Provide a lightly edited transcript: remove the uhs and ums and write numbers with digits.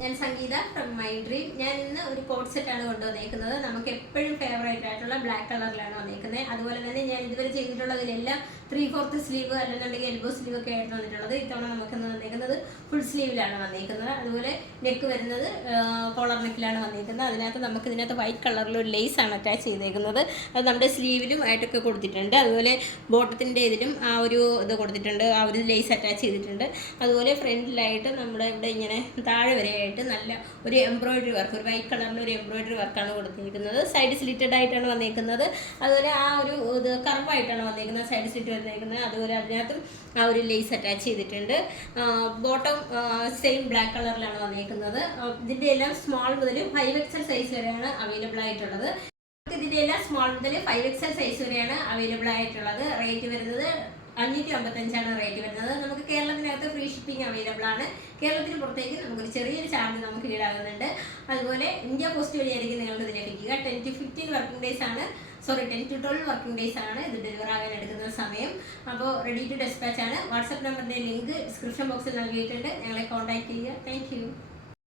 ഞാൻ സംഗീത from my dream. ഞാൻ ഇന്ന് ഒരു കോഡ് സെറ്റാണ് കൊണ്ടുവന്നേക്കുന്നത്. നമുക്ക് എപ്പോഴും ഫേവറേറ്റ് ആയിട്ടുള്ള ബ്ലാക്ക് കളറിലാണ് വന്നേക്കുന്നത്. അതുപോലെ തന്നെ ഞാൻ ഇതുവരെ ചെയ്തിട്ടുള്ളതിലെല്ലാം 3/4 സ്ലീവ് അല്ലെന്നുണ്ടെങ്കിൽ എൽബോ സ്ലീവ് ഒക്കെ ആയിട്ട് വന്നിട്ടുള്ളത്. ഇത്തവണ നമുക്കിന്ന് വന്നേക്കുന്നത് ഫുൾ സ്ലീവിലാണ് വന്നേക്കുന്നത്. അതുപോലെ നെക്ക് വരുന്നത് കോളർ നെക്കിലാണ് വന്നേക്കുന്നത്. ഇതിനകത്ത് വൈറ്റ് കളറിൽ ഒരു ലേസാണ് അറ്റാച്ച് ചെയ്തേക്കുന്നത്. അത് നമ്മുടെ സ്ലീവിലും ആയിട്ടൊക്കെ കൊടുത്തിട്ടുണ്ട്. അതുപോലെ ബോട്ടത്തിൻ്റെ ഇതിലും ആ ഒരു ഇത് കൊടുത്തിട്ടുണ്ട്, ആ ഒരു ലേസ് അറ്റാച്ച് ചെയ്തിട്ടുണ്ട്. അതുപോലെ ഫ്രണ്ടിലായിട്ട് നമ്മുടെ ഇവിടെ ഇങ്ങനെ താഴെ വരെ നല്ല ഒരു എംബ്രോയിഡറി വർക്ക്, ഒരു വൈറ്റ് കളറിൽ ഒരു എംബ്രോയിഡറി വർക്കാണ് കൊടുത്തിരിക്കുന്നത്. സൈഡ് സ്ലിറ്റഡ് ആയിട്ടാണ് വന്നിരിക്കുന്നത്. അതുപോലെ ആ ഒരു ഇത് കർവായിട്ടാണ് വന്നിരിക്കുന്നത്, സൈഡ് സ്ലിറ്റ് വന്നിരിക്കുന്നത്. അതുപോലെ അതിനകത്തും ആ ഒരു ലേസ് അറ്റാച്ച് ചെയ്തിട്ടുണ്ട്. ബോട്ടം സെയിം ബ്ലാക്ക് കളറിലാണ് വന്നിരിക്കുന്നത്. ഇതിൻ്റെ എല്ലാം സ്മോൾ മുതൽ 5XL സൈസ് വരെയാണ് അവൈലബിൾ ആയിട്ടുള്ളത്. ഇതിൻ്റെ എല്ലാം സ്മോൾ മുതൽ 5XL സൈസ് വരെയാണ് അവൈലബിൾ ആയിട്ടുള്ളത്. റേറ്റ് വരുന്നത് 555 റേറ്റ് വരുന്നത്. നമുക്ക് കേരളത്തിനകത്ത് ഫ്രീ ഷിപ്പിംഗ് അവൈലബിൾ ആണ്. കേരളത്തിന് പുറത്തേക്ക് നമുക്കൊരു ചെറിയൊരു ചാർജ് നമുക്ക് ഈടാകുന്നുണ്ട്. അതുപോലെ ഇന്ത്യ പോസ്റ്റ് വഴിയായിരിക്കും നിങ്ങൾക്ക് ഇത് ലഭിക്കുക. 10 to 15 വർക്കിംഗ് ഡേയ്സ് ആണ്, 10 to 12 വർക്കിംഗ് ഡേയ്സ് ആണ് ഇത് ഡെലിവർ ആകാൻ എടുക്കുന്ന സമയം. അപ്പോൾ റെഡി ടു ഡെസ്പാച്ച് ആണ്. വാട്സപ്പ് നമ്പറിൻ്റെ ലിങ്ക് ഡിസ്ക്രിപ്ഷൻ ബോക്സിൽ നൽകിയിട്ടുണ്ട്. ഞങ്ങളെ കോൺടാക്ട് ചെയ്യുക. താങ്ക്